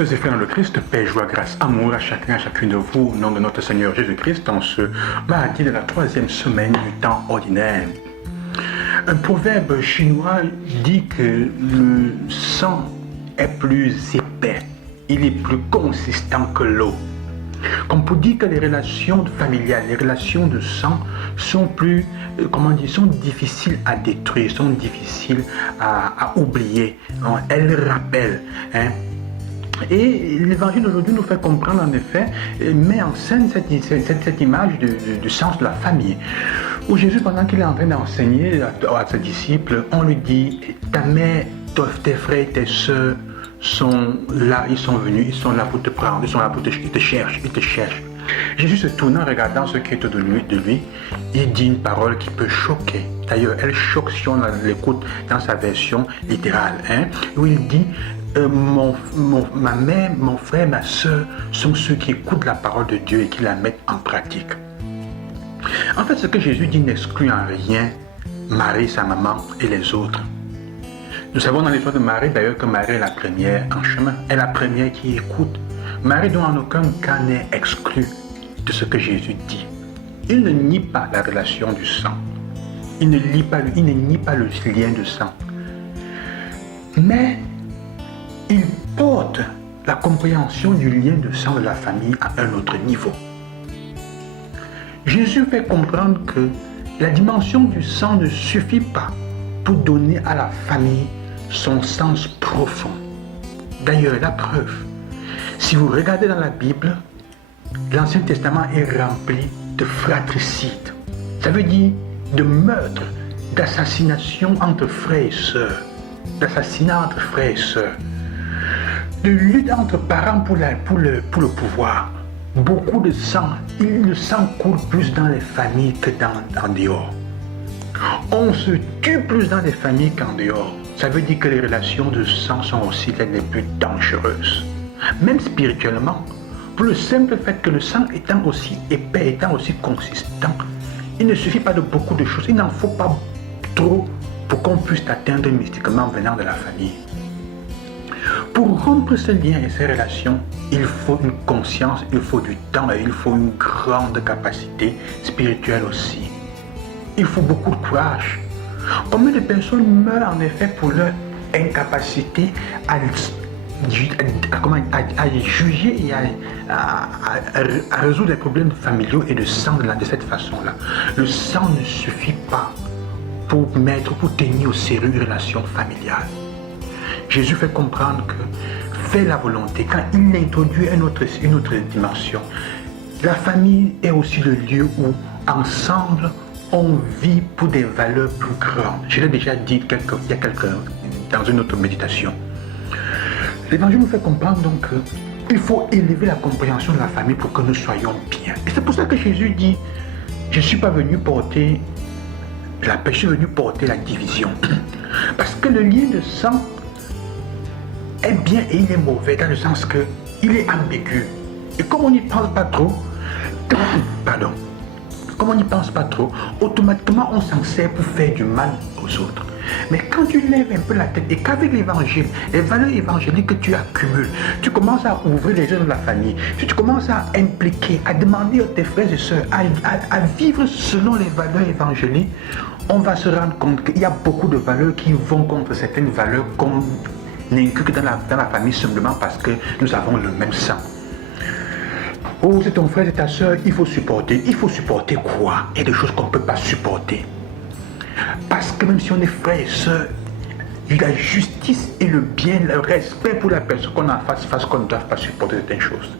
Sœurs et frères dans le Christ, paix, joie, grâce, amour à chacun, à chacune de vous, au nom de notre Seigneur Jésus-Christ, en ce mardi de la 3e semaine du temps ordinaire. Un proverbe chinois dit que le sang est plus épais, il est plus consistant que l'eau. Comme pour dire que les relations familiales, les relations de sang sont plus, sont difficiles à détruire, sont difficiles à oublier. Elles rappellent. Et l'évangile d'aujourd'hui nous fait comprendre, en effet, met en scène cette image du sens de la famille. Où Jésus, pendant qu'il est en train d'enseigner à ses disciples, on lui dit, ta mère, tes frères, tes soeurs sont là, ils sont venus, ils sont là pour te prendre, ils sont là pour ils te cherchent. Jésus se tournant, regardant ce qui est autour de lui, il dit une parole qui peut choquer. D'ailleurs, elle choque si on l'écoute dans sa version littérale, où il dit, ma mère, mon frère, ma soeur sont ceux qui écoutent la parole de Dieu et qui la mettent en pratique. En fait, ce que Jésus dit n'exclut en rien Marie, sa maman et les autres. Nous savons dans l'histoire de Marie d'ailleurs que Marie est la première en chemin, elle est la première qui écoute. Marie donc en aucun cas n'est exclue de ce que Jésus dit. Il ne nie pas la relation du sang, il ne nie pas le lien de sang, mais il porte la compréhension du lien de sang de la famille à un autre niveau. Jésus fait comprendre que la dimension du sang ne suffit pas pour donner à la famille son sens profond. D'ailleurs, la preuve, si vous regardez dans la Bible, l'Ancien Testament est rempli de fratricides. Ça veut dire de meurtres, d'assassination entre frères et sœurs, d'assassinats entre frères et sœurs, de lutte entre parents pour le pouvoir. Beaucoup de sang, le sang coule plus dans les familles que en dehors. On se tue plus dans les familles qu'en dehors. Ça veut dire que les relations de sang sont aussi les plus dangereuses. Même spirituellement, pour le simple fait que le sang étant aussi épais, étant aussi consistant, il ne suffit pas de beaucoup de choses. Il n'en faut pas trop pour qu'on puisse atteindre mystiquement venant de la famille. Pour rompre ce lien et ces relations, il faut une conscience, il faut du temps et il faut une grande capacité spirituelle aussi. Il faut beaucoup de courage. Combien de personnes meurent en effet pour leur incapacité à juger et à résoudre les problèmes familiaux et de sang de cette façon-là. Le sang ne suffit pas pour tenir au sérieux une relation familiale. Jésus fait comprendre que fait la volonté, quand il introduit une autre dimension, la famille est aussi le lieu où ensemble on vit pour des valeurs plus grandes. Je l'ai déjà dit dans une autre méditation. L'Évangile nous fait comprendre donc qu'il faut élever la compréhension de la famille pour que nous soyons bien. Et c'est pour ça que Jésus dit, je ne suis pas venu porter la paix, je suis venu porter la division. Parce que le lien de sang est bien et il est mauvais dans le sens qu'il est ambigu. Et comme on n'y pense pas trop, automatiquement on s'en sert pour faire du mal aux autres. Mais quand tu lèves un peu la tête et qu'avec l'évangile, les valeurs évangéliques que tu accumules, tu commences à ouvrir les yeux de la famille, tu commences à impliquer, à demander à tes frères et sœurs à vivre selon les valeurs évangéliques, on va se rendre compte qu'il y a beaucoup de valeurs qui vont contre certaines valeurs qu'on n'inculque dans la famille simplement parce que nous avons le même sang. Oh, c'est ton frère, c'est ta soeur, il faut supporter. Il faut supporter quoi? Il y a des choses qu'on ne peut pas supporter. Parce que même si on est frère et soeur, la justice et le bien, le respect pour la personne qu'on a en face qu'on ne doit pas supporter certaines choses.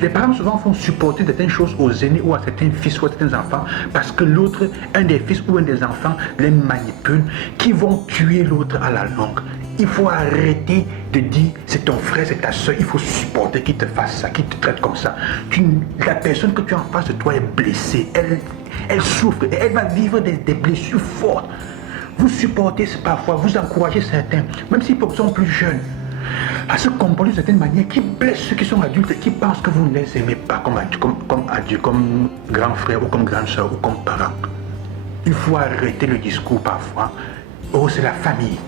Les parents souvent font supporter certaines choses aux aînés ou à certains fils ou à certains enfants parce que l'autre, un des fils ou un des enfants, les manipule, qui vont tuer l'autre à la longue. Il faut arrêter de dire c'est ton frère, c'est ta soeur, il faut supporter qu'il te fasse ça, qu'il te traite comme ça. La personne que tu as en face de toi est blessée, elle souffre et elle va vivre des blessures fortes. Vous supportez parfois, vous encouragez certains, même s'ils sont plus jeunes, à se comporter de certaine manière qui blesse ceux qui sont adultes et qui pensent que vous ne les aimez pas comme adulte, comme grand frère ou comme grande soeur ou comme parent. Il faut arrêter le discours parfois. Oh, c'est la famille.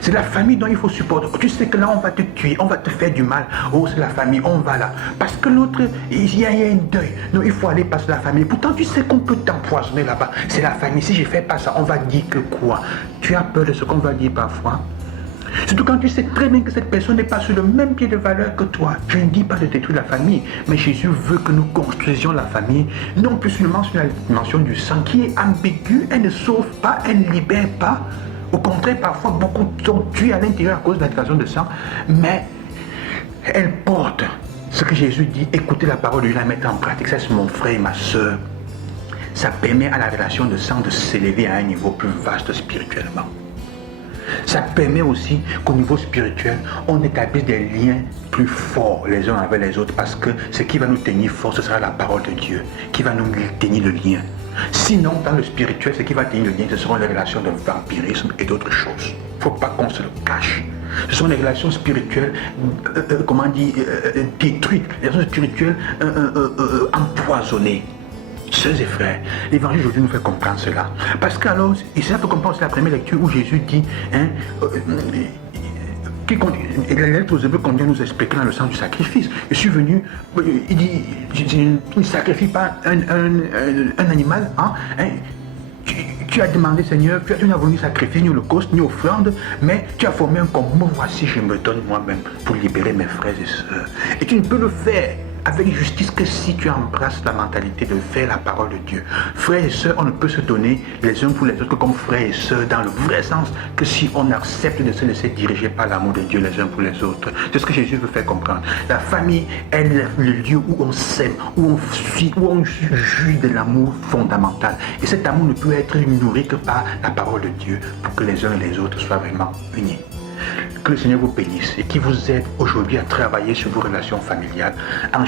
C'est la famille dont il faut supporter. Tu sais que là, on va te tuer, on va te faire du mal. Oh, c'est la famille, on va là. Parce que l'autre, il y a un deuil. Non, il faut aller passer la famille. Pourtant, tu sais qu'on peut t'empoisonner là-bas. C'est la famille. Si je ne fais pas ça, on va dire que quoi? Tu as peur de ce qu'on va dire parfois? Surtout quand tu sais très bien que cette personne n'est pas sur le même pied de valeur que toi. Je ne dis pas de détruire la famille, mais Jésus veut que nous construisions la famille, non plus seulement sur la dimension du sang qui est ambiguë, elle ne sauve pas, elle ne libère pas. Au contraire, parfois, beaucoup sont tués à l'intérieur à cause de la déclaration de sang, mais elle porte ce que Jésus dit, écoutez la parole de Dieu, la mettre en pratique. Ça, c'est mon frère et ma soeur. Ça permet à la relation de sang de s'élever à un niveau plus vaste spirituellement. Ça permet aussi qu'au niveau spirituel, on établisse des liens plus forts les uns avec les autres parce que ce qui va nous tenir forts, ce sera la parole de Dieu qui va nous tenir le lien. Sinon, dans le spirituel, ce qui va tenir le lien, ce seront les relations de vampirisme et d'autres choses. Il ne faut pas qu'on se le cache. Ce sont les relations spirituelles, détruites, les relations spirituelles empoisonnées. Sœurs et frères, l'évangile aujourd'hui nous fait comprendre cela. Parce qu'alors, et c'est ça que comprendre, c'est la première lecture où Jésus dit, et la lettre aux Hébreux qu'on vient nous expliquer dans le sens du sacrifice. Je suis venu, il dit, je ne sacrifie pas un animal, tu as demandé, Seigneur, tu n'as voulu sacrifier ni holocauste, ni offrande, mais tu as formé un combat. Voici, je me donne moi-même pour libérer mes frères et sœurs. Et tu ne peux le faire avec justice que si tu embrasses la mentalité de faire la parole de Dieu. Frères et sœurs, on ne peut se donner les uns pour les autres que comme frères et sœurs dans le vrai sens que si on accepte de se laisser diriger par l'amour de Dieu les uns pour les autres. C'est ce que Jésus veut faire comprendre. La famille est le lieu où on s'aime, où on jouit de l'amour fondamental. Et cet amour ne peut être nourri que par la parole de Dieu pour que les uns et les autres soient vraiment unis. Que le Seigneur vous bénisse et qu'il vous aide aujourd'hui à travailler sur vos relations familiales en